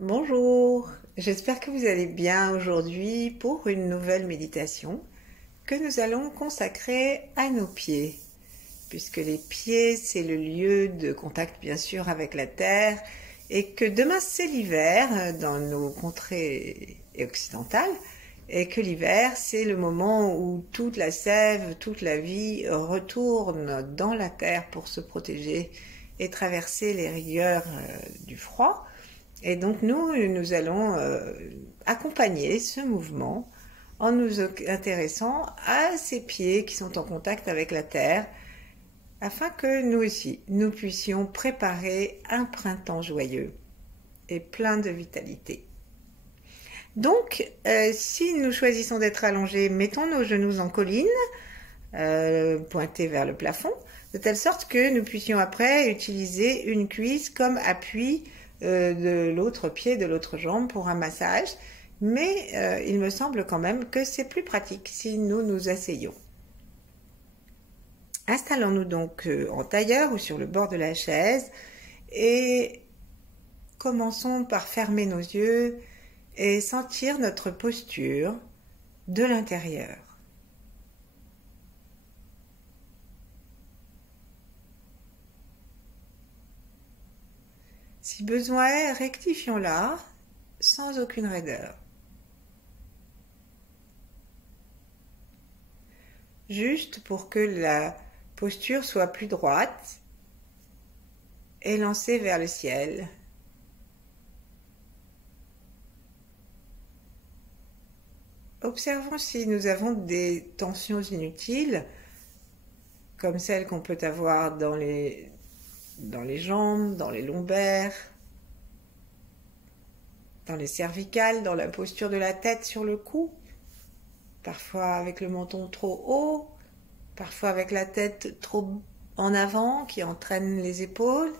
Bonjour, j'espère que vous allez bien aujourd'hui pour une nouvelle méditation que nous allons consacrer à nos pieds, puisque les pieds c'est le lieu de contact bien sûr avec la terre et que demain c'est l'hiver dans nos contrées occidentales et que l'hiver c'est le moment où toute la sève, toute la vie retourne dans la terre pour se protéger et traverser les rigueurs du froid. Et donc nous allons accompagner ce mouvement en nous intéressant à ces pieds qui sont en contact avec la terre, afin que nous aussi, nous puissions préparer un printemps joyeux et plein de vitalité. Donc, si nous choisissons d'être allongés, mettons nos genoux en colline, pointés vers le plafond, de telle sorte que nous puissions après utiliser une cuisse comme appui de l'autre pied, de l'autre jambe pour un massage. Mais il me semble quand même que c'est plus pratique si nous nous asseyons. Installons-nous donc en tailleur ou sur le bord de la chaise et commençons par fermer nos yeux et sentir notre posture de l'intérieur. Si besoin est, rectifions-la sans aucune raideur. Juste pour que la posture soit plus droite et lancée vers le ciel. Observons si nous avons des tensions inutiles, comme celles qu'on peut avoir dans les jambes, dans les lombaires, dans les cervicales, dans la posture de la tête sur le cou, parfois avec le menton trop haut, parfois avec la tête trop en avant qui entraîne les épaules.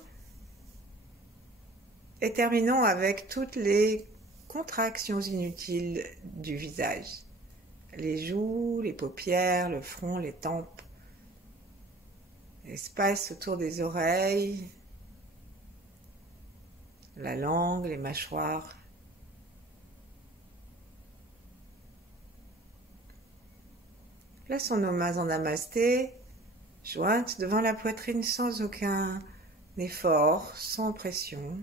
Et terminons avec toutes les contractions inutiles du visage. Les joues, les paupières, le front, les tempes, l'espace autour des oreilles, la langue, les mâchoires. Plaçons nos mains en namasté, jointes devant la poitrine sans aucun effort, sans pression.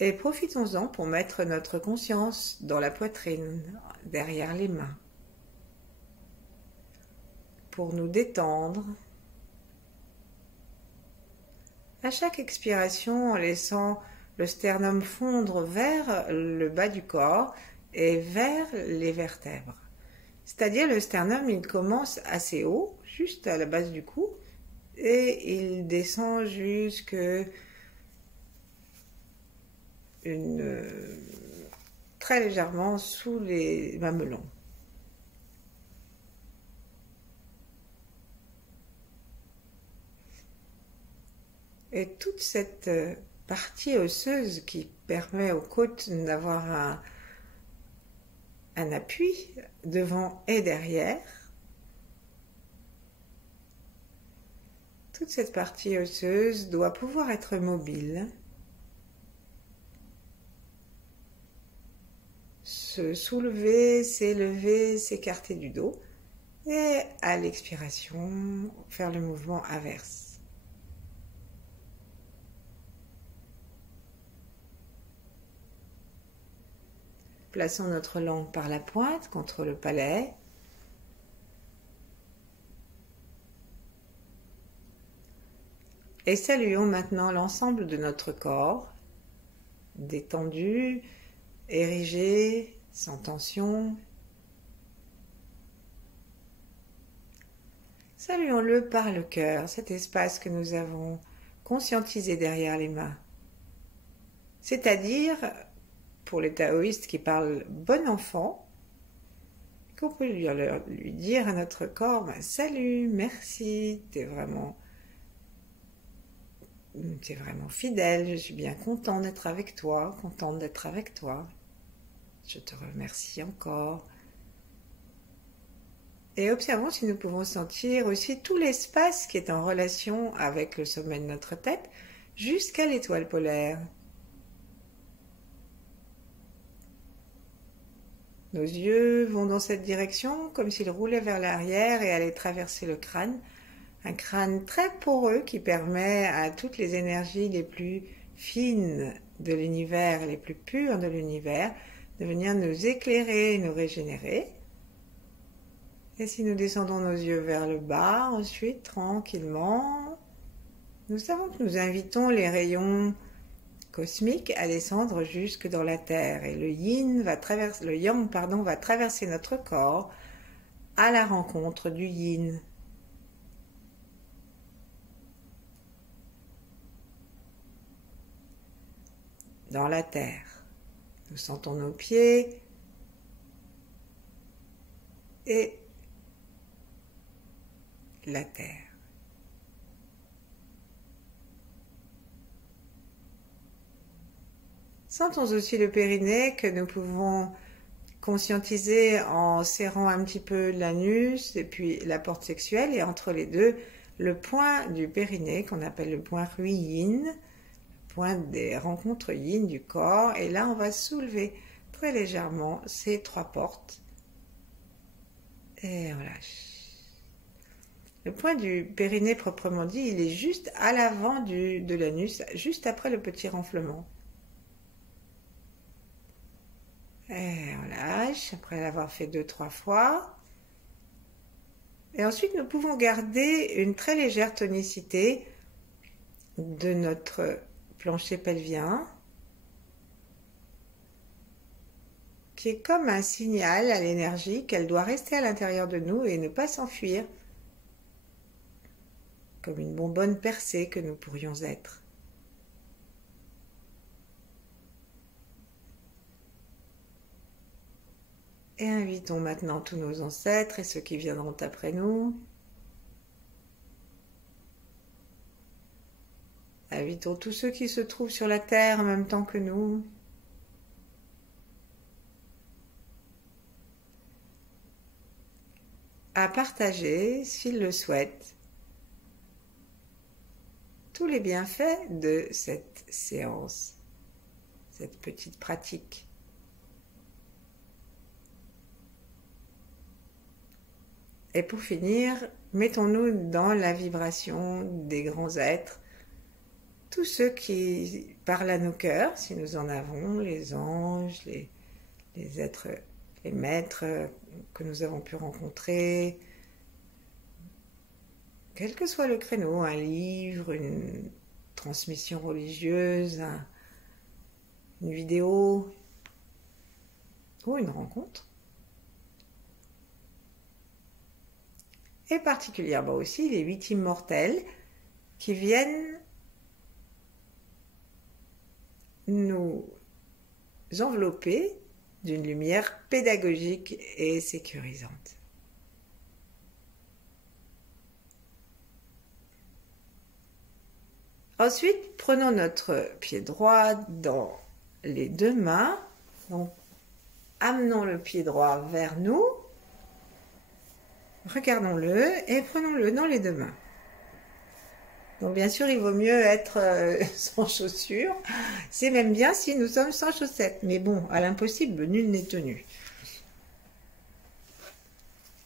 Et profitons-en pour mettre notre conscience dans la poitrine, derrière les mains, pour nous détendre. À chaque expiration, en laissant le sternum fondre vers le bas du corps et vers les vertèbres. C'est-à-dire le sternum, il commence assez haut, juste à la base du cou, et il descend jusque très légèrement sous les mamelons. Et toute cette partie osseuse qui permet aux côtes d'avoir un appui devant et derrière, toute cette partie osseuse doit pouvoir être mobile, se soulever, s'élever, s'écarter du dos et à l'expiration faire le mouvement inverse. Plaçons notre langue par la pointe contre le palais. Et saluons maintenant l'ensemble de notre corps, détendu, érigé, sans tension. Saluons-le par le cœur, cet espace que nous avons conscientisé derrière les mains. C'est-à-dire, pour les taoïstes qui parlent bon enfant, qu'on peut lui dire à notre corps, salut, merci, t'es vraiment fidèle, je suis bien content d'être avec toi, contente d'être avec toi. Je te remercie encore. Et observons si nous pouvons sentir aussi tout l'espace qui est en relation avec le sommet de notre tête jusqu'à l'étoile polaire. Nos yeux vont dans cette direction comme s'ils roulaient vers l'arrière et allaient traverser le crâne. Un crâne très poreux qui permet à toutes les énergies les plus fines de l'univers, les plus pures de l'univers, de venir nous éclairer et nous régénérer. Et si nous descendons nos yeux vers le bas, ensuite, tranquillement, nous savons que nous invitons les rayons cosmiques à descendre jusque dans la Terre. Et le yang va traverser notre corps à la rencontre du yin. Dans la terre. Nous sentons nos pieds et la terre. Sentons aussi le périnée que nous pouvons conscientiser en serrant un petit peu l'anus et puis la porte sexuelle et entre les deux, le point du périnée qu'on appelle le point Yin, point des rencontres yin du corps, et là on va soulever très légèrement ces trois portes et on lâche. Le point du périnée proprement dit, il est juste à l'avant de l'anus, juste après le petit renflement. Et on lâche après l'avoir fait 2-3 fois. Et ensuite nous pouvons garder une très légère tonicité de notre plancher pelvien, qui est comme un signal à l'énergie qu'elle doit rester à l'intérieur de nous et ne pas s'enfuir, comme une bonbonne percée que nous pourrions être. Et invitons maintenant tous nos ancêtres et ceux qui viendront après nous. Invitons tous ceux qui se trouvent sur la terre en même temps que nous. À partager, s'ils le souhaitent, tous les bienfaits de cette séance, cette petite pratique. Et pour finir, mettons-nous dans la vibration des grands êtres, tous ceux qui parlent à nos cœurs, si nous en avons, les anges, les êtres, les maîtres que nous avons pu rencontrer, quel que soit le créneau, un livre, une transmission religieuse, une vidéo ou une rencontre. Et particulièrement aussi les 8 immortels qui viennent nous envelopper d'une lumière pédagogique et sécurisante. Ensuite, prenons notre pied droit dans les 2 mains. Donc, amenons le pied droit vers nous. Regardons-le et prenons-le dans les 2 mains. Donc bien sûr, il vaut mieux être sans chaussures. C'est même bien si nous sommes sans chaussettes. Mais bon, à l'impossible, nul n'est tenu.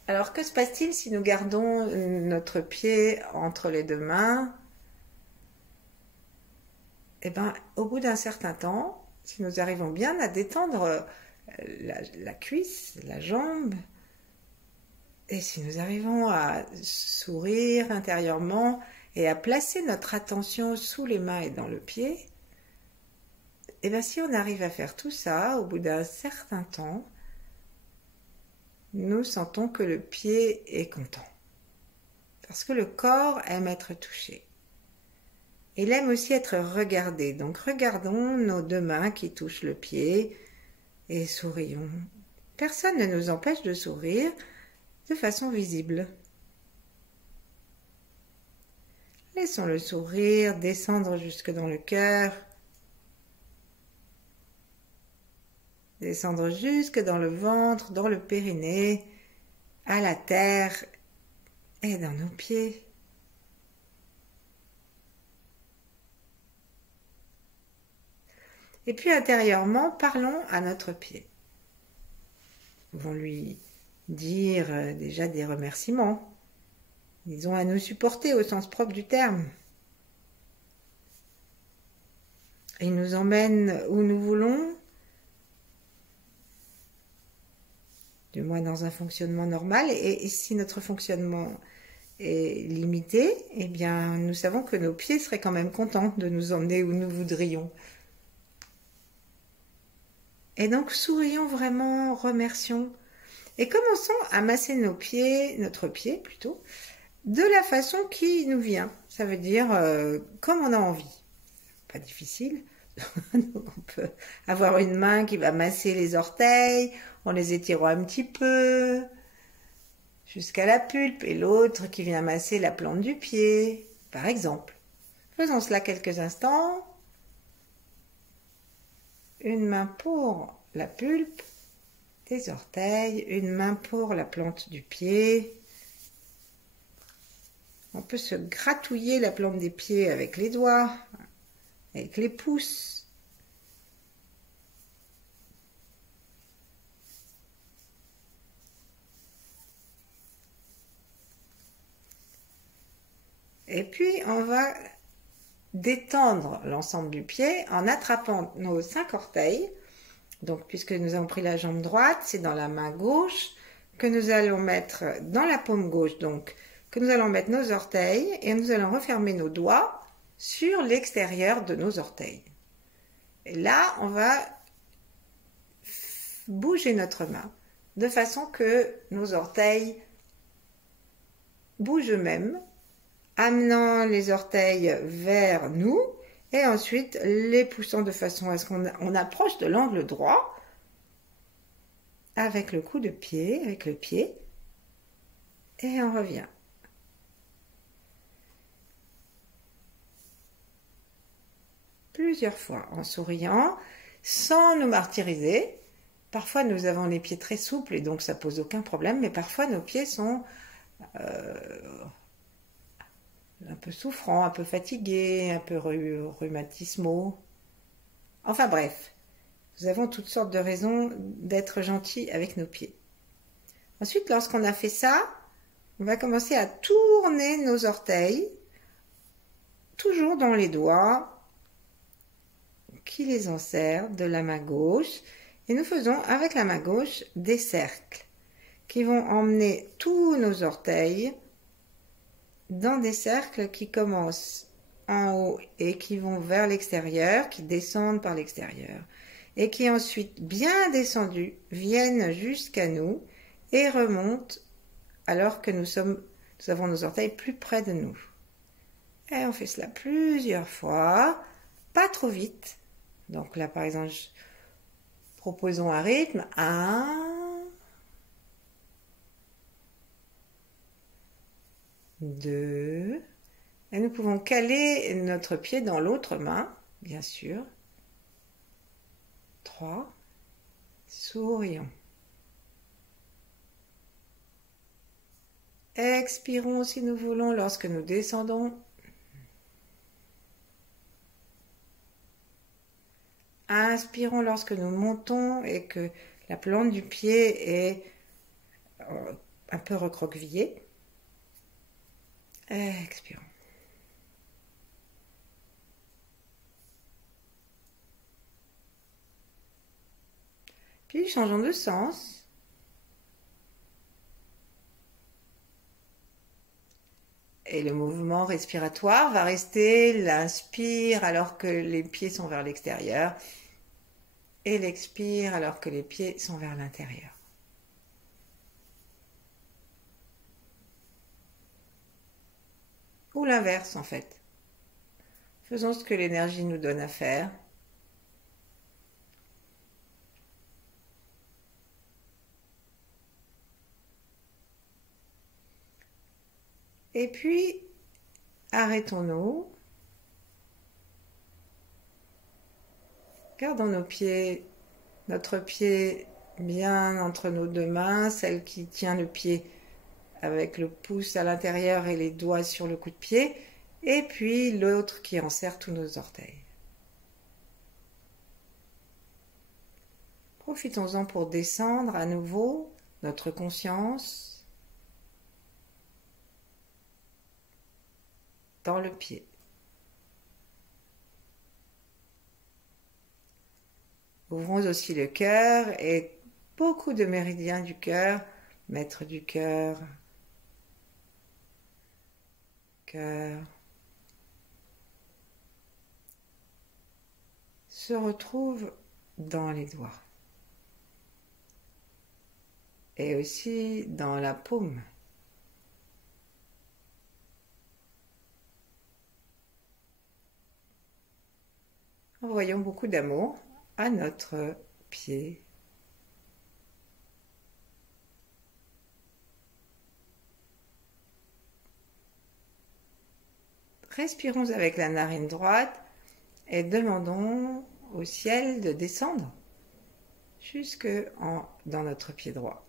Alors que se passe-t-il si nous gardons notre pied entre les 2 mains? Eh bien, au bout d'un certain temps, si nous arrivons bien à détendre la cuisse, la jambe, et si nous arrivons à sourire intérieurement et à placer notre attention sous les mains et dans le pied, et bien si on arrive à faire tout ça, au bout d'un certain temps, nous sentons que le pied est content. Parce que le corps aime être touché. Il aime aussi être regardé. Donc regardons nos 2 mains qui touchent le pied et sourions. Personne ne nous empêche de sourire de façon visible. Laissons le sourire descendre jusque dans le cœur, descendre jusque dans le ventre, dans le périnée, à la terre et dans nos pieds. Et puis intérieurement, parlons à notre pied. Nous pouvons lui dire déjà des remerciements. Ils ont à nous supporter au sens propre du terme. Ils nous emmènent où nous voulons, du moins dans un fonctionnement normal. Et si notre fonctionnement est limité, eh bien, nous savons que nos pieds seraient quand même contents de nous emmener où nous voudrions. Et donc, sourions vraiment, remercions. Et commençons à masser nos pieds, notre pied plutôt, de la façon qui nous vient. Ça veut dire comme on a envie. Pas difficile. On peut avoir une main qui va masser les orteils, en les étirant un petit peu, jusqu'à la pulpe, et l'autre qui vient masser la plante du pied, par exemple. Faisons cela quelques instants. Une main pour la pulpe des orteils, une main pour la plante du pied. On peut se gratouiller la plante des pieds avec les doigts, avec les pouces. Et puis, on va détendre l'ensemble du pied en attrapant nos 5 orteils. Donc, puisque nous avons pris la jambe droite, c'est dans la main gauche que nous allons mettre dans la paume gauche, donc que nous allons mettre nos orteils et nous allons refermer nos doigts sur l'extérieur de nos orteils. Et là, on va bouger notre main de façon que nos orteils bougent eux-mêmes, amenant les orteils vers nous et ensuite les poussant de façon à ce qu'on approche de l'angle droit avec le coup de pied, avec le pied, et on revient. Plusieurs fois en souriant, sans nous martyriser. Parfois nous avons les pieds très souples et donc ça pose aucun problème, mais parfois nos pieds sont un peu souffrants, un peu fatigués, un peu rhumatismaux. Enfin bref, nous avons toutes sortes de raisons d'être gentils avec nos pieds. Ensuite, lorsqu'on a fait ça, on va commencer à tourner nos orteils, toujours dans les doigts qui les enserrent de la main gauche. Et nous faisons avec la main gauche des cercles qui vont emmener tous nos orteils dans des cercles qui commencent en haut et qui vont vers l'extérieur, qui descendent par l'extérieur et qui ensuite, bien descendus, viennent jusqu'à nous et remontent alors que nous avons nos orteils plus près de nous. Et on fait cela plusieurs fois, pas trop vite. Donc là, par exemple, proposons un rythme. 1, 2, et nous pouvons caler notre pied dans l'autre main, bien sûr. 3, sourions. Expirons si nous voulons lorsque nous descendons. Inspirons lorsque nous montons et que la plante du pied est un peu recroquevillée. Expirons. Puis changeons de sens. Et le mouvement respiratoire va rester l'inspire alors que les pieds sont vers l'extérieur et l'expire alors que les pieds sont vers l'intérieur. Ou l'inverse en fait. Faisons ce que l'énergie nous donne à faire. Et puis, arrêtons-nous. Gardons nos pieds, notre pied bien entre nos deux mains, celle qui tient le pied avec le pouce à l'intérieur et les doigts sur le coup de pied, et puis l'autre qui enserre tous nos orteils. Profitons-en pour descendre à nouveau notre conscience dans le pied. Ouvrons aussi le cœur et beaucoup de méridiens du cœur, maître du cœur, cœur, se retrouvent dans les doigts et aussi dans la paume. Envoyons beaucoup d'amour à notre pied. Respirons avec la narine droite et demandons au ciel de descendre jusque dans notre pied droit.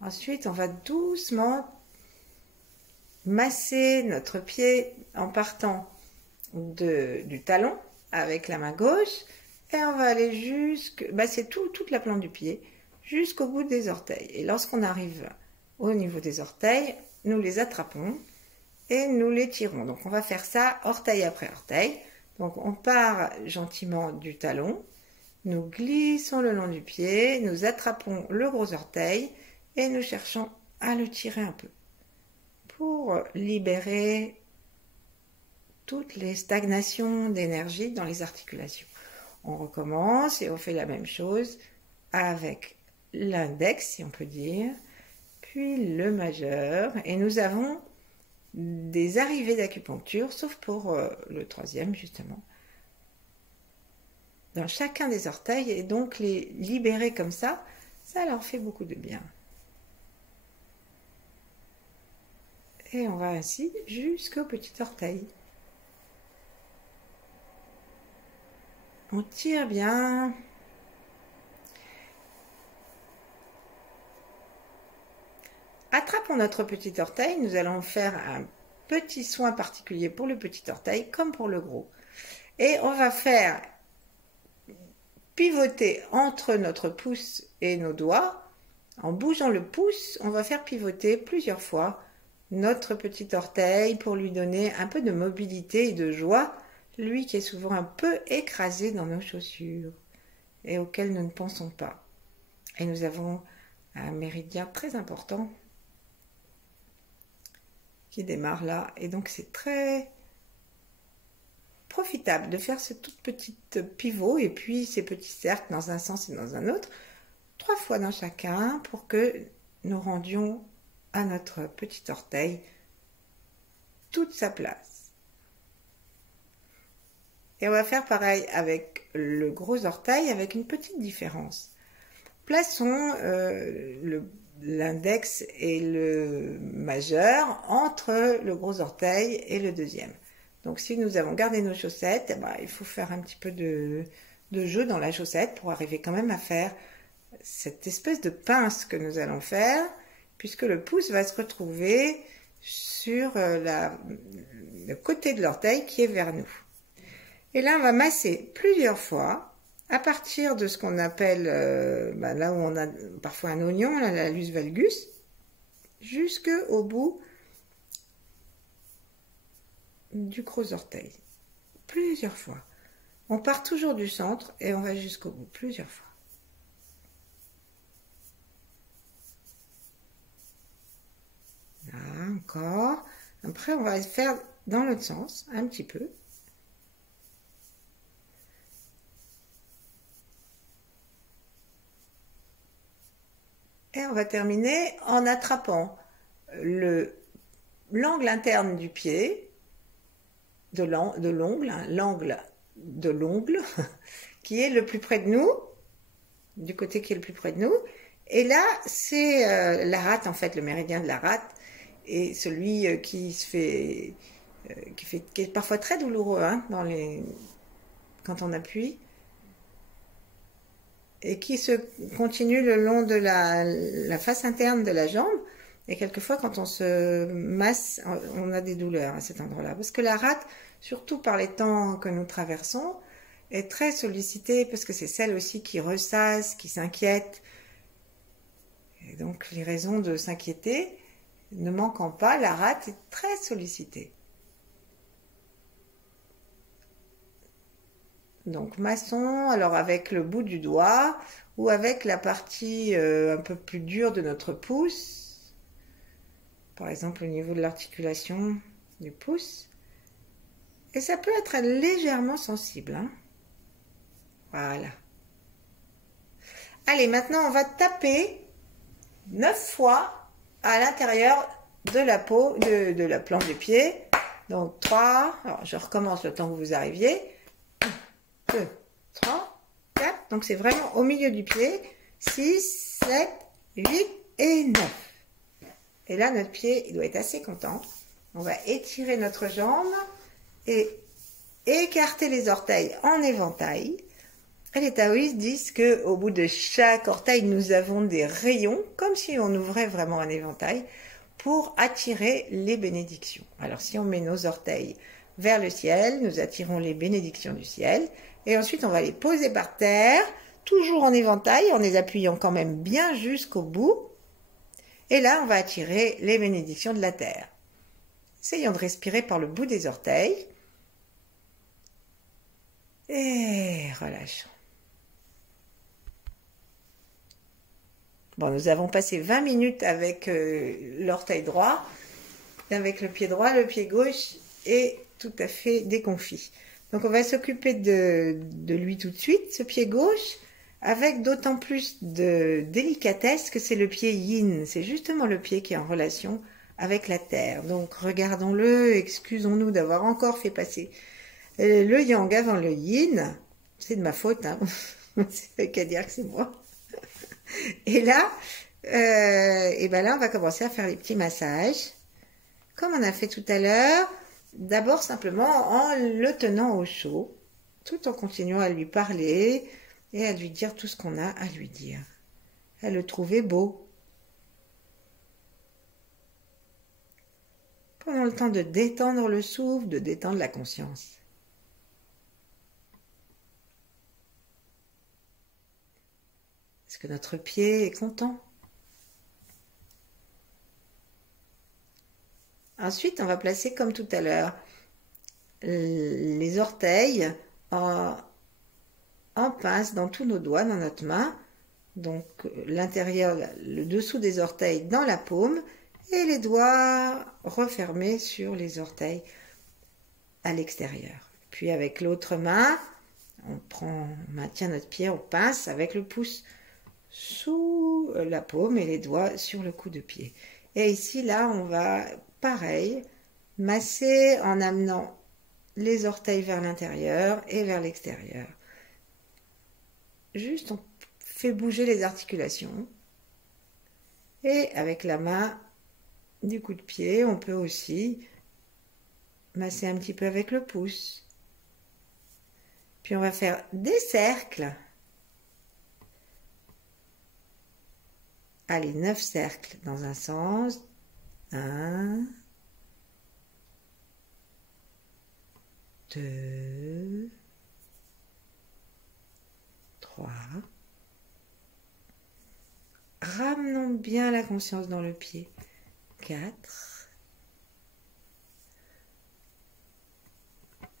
Ensuite, on va doucement masser notre pied en partant du talon avec la main gauche et on va aller masser toute la plante du pied jusqu'au bout des orteils. Et lorsqu'on arrive au niveau des orteils, nous les attrapons et nous les tirons. Donc on va faire ça orteil après orteil. Donc on part gentiment du talon, nous glissons le long du pied, nous attrapons le gros orteil et nous cherchons à le tirer un peu pour libérer toutes les stagnations d'énergie dans les articulations. On recommence et on fait la même chose avec l'index, si on peut dire, puis le majeur. Et nous avons des arrivées d'acupuncture, sauf pour le troisième, justement, dans chacun des orteils. Et donc les libérer comme ça leur fait beaucoup de bien. Et on va ainsi jusqu'au petit orteil. On tire bien. Attrapons notre petit orteil. Nous allons faire un petit soin particulier pour le petit orteil comme pour le gros. Et on va faire pivoter entre notre pouce et nos doigts. En bougeant le pouce, on va faire pivoter plusieurs fois notre petit orteil pour lui donner un peu de mobilité et de joie, lui qui est souvent un peu écrasé dans nos chaussures et auquel nous ne pensons pas. Et nous avons un méridien très important qui démarre là, et donc c'est très profitable de faire ce tout petit pivot et puis ces petits cercles dans un sens et dans un autre, 3 fois dans chacun pour que nous rendions à notre petit orteil toute sa place. Et on va faire pareil avec le gros orteil avec une petite différence. Plaçons l'index et le majeur entre le gros orteil et le deuxième. Donc si nous avons gardé nos chaussettes, eh ben, il faut faire un petit peu de jeu dans la chaussette pour arriver quand même à faire cette espèce de pince que nous allons faire, puisque le pouce va se retrouver sur le côté de l'orteil qui est vers nous. Et là, on va masser plusieurs fois à partir de ce qu'on appelle, là où on a parfois un oignon, là, la lus valgus, jusqu'au bout du gros orteil. Plusieurs fois. On part toujours du centre et on va jusqu'au bout, plusieurs fois. Là, encore. Après, on va faire dans l'autre sens, un petit peu. Et on va terminer en attrapant l'angle interne du pied, de l'ongle, hein, l'angle de l'ongle, qui est le plus près de nous, du côté qui est le plus près de nous. Et là, c'est la rate, en fait, le méridien de la rate, et celui qui se fait qui est parfois très douloureux hein, quand on appuie, et qui se continue le long de la face interne de la jambe. Et quelquefois, quand on se masse, on a des douleurs à cet endroit-là. Parce que la rate, surtout par les temps que nous traversons, est très sollicitée parce que c'est celle aussi qui ressasse, qui s'inquiète. Et donc, les raisons de s'inquiéter ne manquant pas, la rate est très sollicitée. Donc maçon, alors avec le bout du doigt ou avec la partie un peu plus dure de notre pouce, par exemple au niveau de l'articulation du pouce. Et ça peut être légèrement sensible. Hein. Voilà. Allez, maintenant on va taper 9 fois à l'intérieur de la peau, de la plante du pied. Donc 3, alors je recommence le temps que vous arriviez. 2, 3, 4, donc c'est vraiment au milieu du pied, 6, 7, 8 et 9. Et là, notre pied, il doit être assez content. On va étirer notre jambe et écarter les orteils en éventail. Et les taoïstes disent qu'au bout de chaque orteil, nous avons des rayons, comme si on ouvrait vraiment un éventail, pour attirer les bénédictions. Alors si on met nos orteils vers le ciel, nous attirons les bénédictions du ciel. Et ensuite, on va les poser par terre, toujours en éventail, en les appuyant quand même bien jusqu'au bout. Et là, on va attirer les bénédictions de la terre. Essayons de respirer par le bout des orteils. Et relâchons. Bon, nous avons passé 20 minutes avec l'orteil droit, avec le pied droit, le pied gauche est tout à fait déconfit. Donc on va s'occuper de lui tout de suite, ce pied gauche, avec d'autant plus de délicatesse que c'est le pied yin. C'est justement le pied qui est en relation avec la terre. Donc regardons-le, excusons-nous d'avoir encore fait passer le yang avant le yin. C'est de ma faute, hein. C'est qu'à dire que c'est moi. Et là, et ben là, on va commencer à faire les petits massages, comme on a fait tout à l'heure. D'abord simplement en le tenant au chaud, tout en continuant à lui parler et à lui dire tout ce qu'on a à lui dire. À le trouver beau. Prenons le temps de détendre le souffle, de détendre la conscience. Est-ce que notre pied est content? Ensuite, on va placer comme tout à l'heure les orteils en pince dans tous nos doigts, dans notre main. Donc l'intérieur, le dessous des orteils dans la paume et les doigts refermés sur les orteils à l'extérieur. Puis avec l'autre main, on maintient notre pied, on pince avec le pouce sous la paume et les doigts sur le cou de pied. Et ici, là, on va, pareil, masser en amenant les orteils vers l'intérieur et vers l'extérieur. Juste, on fait bouger les articulations. Et avec la main du coup de pied, on peut aussi masser un petit peu avec le pouce. Puis on va faire des cercles. Allez, 9 cercles dans un sens. 1, 2, 3. Ramenons bien la conscience dans le pied. 4,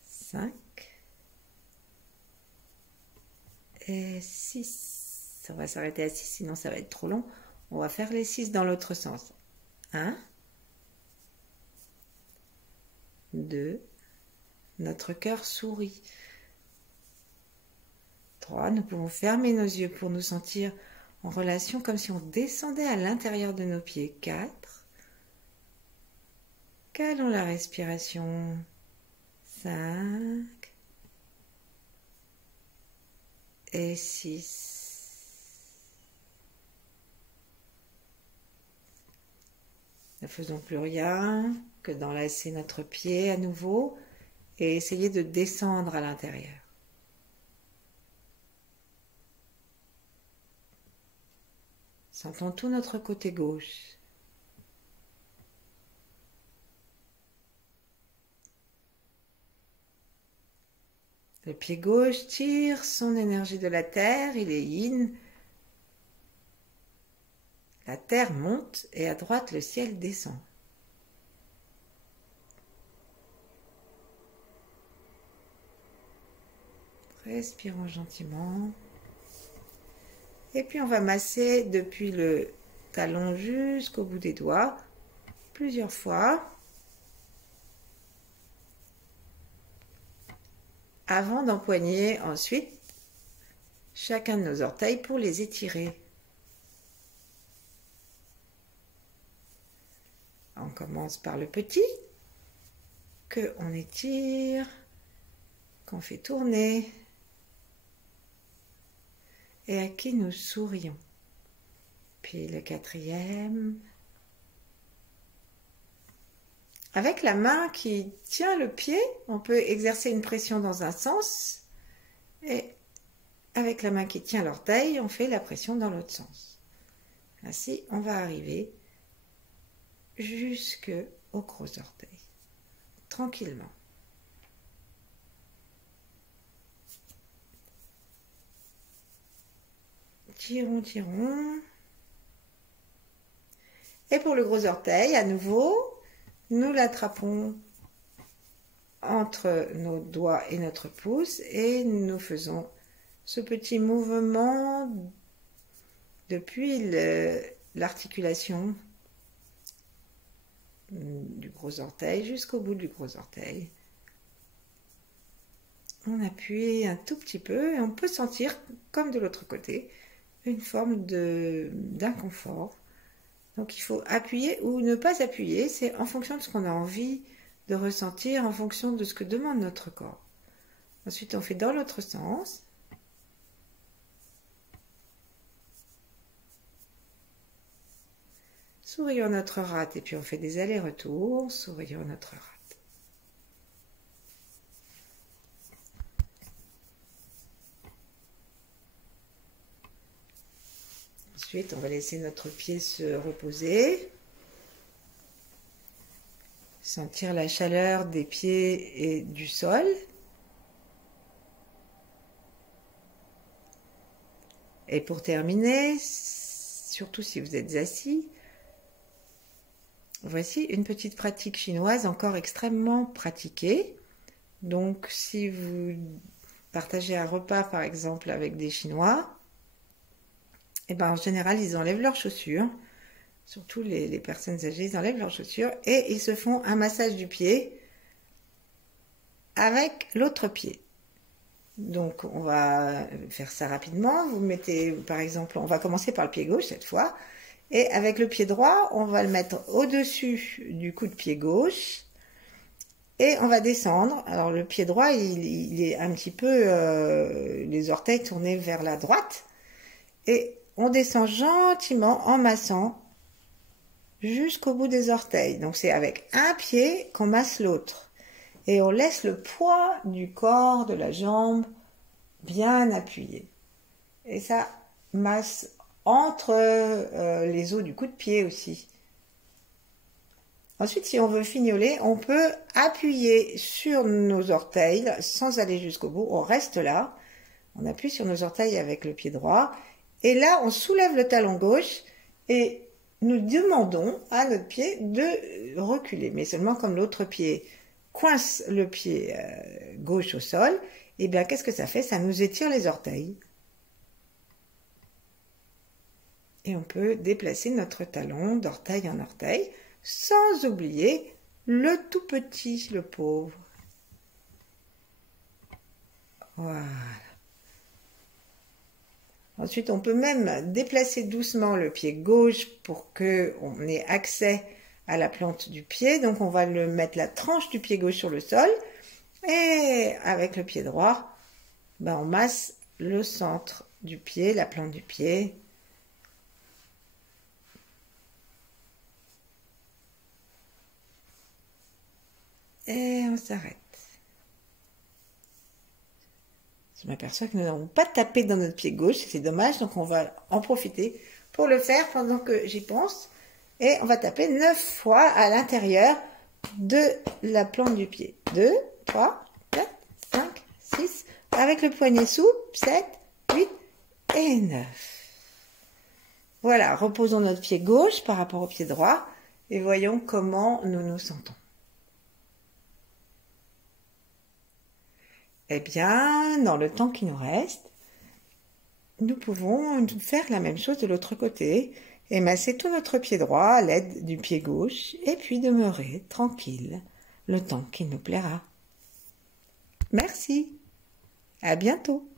5 et 6. On va s'arrêter à 6, sinon ça va être trop long. On va faire les 6 dans l'autre sens. 1, 2, notre cœur sourit. 3, nous pouvons fermer nos yeux pour nous sentir en relation comme si on descendait à l'intérieur de nos pieds. 4, calons la respiration. 5 et 6. Ne faisons plus rien que d'enlacer notre pied à nouveau et essayer de descendre à l'intérieur. Sentons tout notre côté gauche. Le pied gauche tire son énergie de la terre, il est yin. La terre monte et à droite le ciel descend. Respirons gentiment. Et puis on va masser depuis le talon jusqu'au bout des doigts, plusieurs fois, avant d'empoigner ensuite chacun de nos orteils pour les étirer. On commence par le petit, qu'on étire, qu'on fait tourner, et à qui nous sourions. Puis le quatrième. Avec la main qui tient le pied, on peut exercer une pression dans un sens, et avec la main qui tient l'orteil, on fait la pression dans l'autre sens. Ainsi, on va arriver jusqu'au gros orteil, tranquillement. Tirons, tirons. Et pour le gros orteil, à nouveau, nous l'attrapons entre nos doigts et notre pouce et nous faisons ce petit mouvement depuis l'articulation du gros orteil jusqu'au bout du gros orteil. On appuie un tout petit peu et on peut sentir, comme de l'autre côté, une forme d'inconfort. Donc il faut appuyer ou ne pas appuyer, c'est en fonction de ce qu'on a envie de ressentir, en fonction de ce que demande notre corps. Ensuite on fait dans l'autre sens. Sourions notre rate et puis on fait des allers-retours, sourions notre rate. Ensuite, on va laisser notre pied se reposer. Sentir la chaleur des pieds et du sol. Et pour terminer, surtout si vous êtes assis, voici une petite pratique chinoise encore extrêmement pratiquée. Donc, si vous partagez un repas, par exemple, avec des Chinois, et ben en général, ils enlèvent leurs chaussures, surtout les personnes âgées, ils enlèvent leurs chaussures et ils se font un massage du pied avec l'autre pied. Donc, on va faire ça rapidement. Vous mettez, par exemple, on va commencer par le pied gauche cette fois, et avec le pied droit, on va le mettre au-dessus du coup de pied gauche et on va descendre. Alors, le pied droit, il est un petit peu, les orteils tournés vers la droite et on descend gentiment en massant jusqu'au bout des orteils. Donc c'est avec un pied qu'on masse l'autre. Et on laisse le poids du corps, de la jambe, bien appuyé. Et ça masse entre les os du coup de pied aussi. Ensuite, si on veut fignoler, on peut appuyer sur nos orteils sans aller jusqu'au bout. On reste là. On appuie sur nos orteils avec le pied droit. Et là, on soulève le talon gauche et nous demandons à notre pied de reculer. Mais seulement comme l'autre pied coince le pied gauche au sol, et bien qu'est-ce que ça fait? Ça nous étire les orteils. Et on peut déplacer notre talon d'orteil en orteil, sans oublier le tout petit, le pauvre. Voilà. Ensuite, on peut même déplacer doucement le pied gauche pour qu'on ait accès à la plante du pied. Donc, on va le mettre la tranche du pied gauche sur le sol. Et avec le pied droit, ben, on masse le centre du pied, la plante du pied. Et on s'arrête. Je m'aperçois que nous n'avons pas tapé dans notre pied gauche, c'est dommage, donc on va en profiter pour le faire pendant que j'y pense. Et on va taper 9 fois à l'intérieur de la plante du pied. 2, 3, 4, 5, 6, avec le poignet souple, 7, 8 et 9. Voilà, reposons notre pied gauche par rapport au pied droit et voyons comment nous nous sentons. Eh bien, dans le temps qui nous reste, nous pouvons faire la même chose de l'autre côté et masser tout notre pied droit à l'aide du pied gauche et puis demeurer tranquille le temps qui nous plaira. Merci, à bientôt.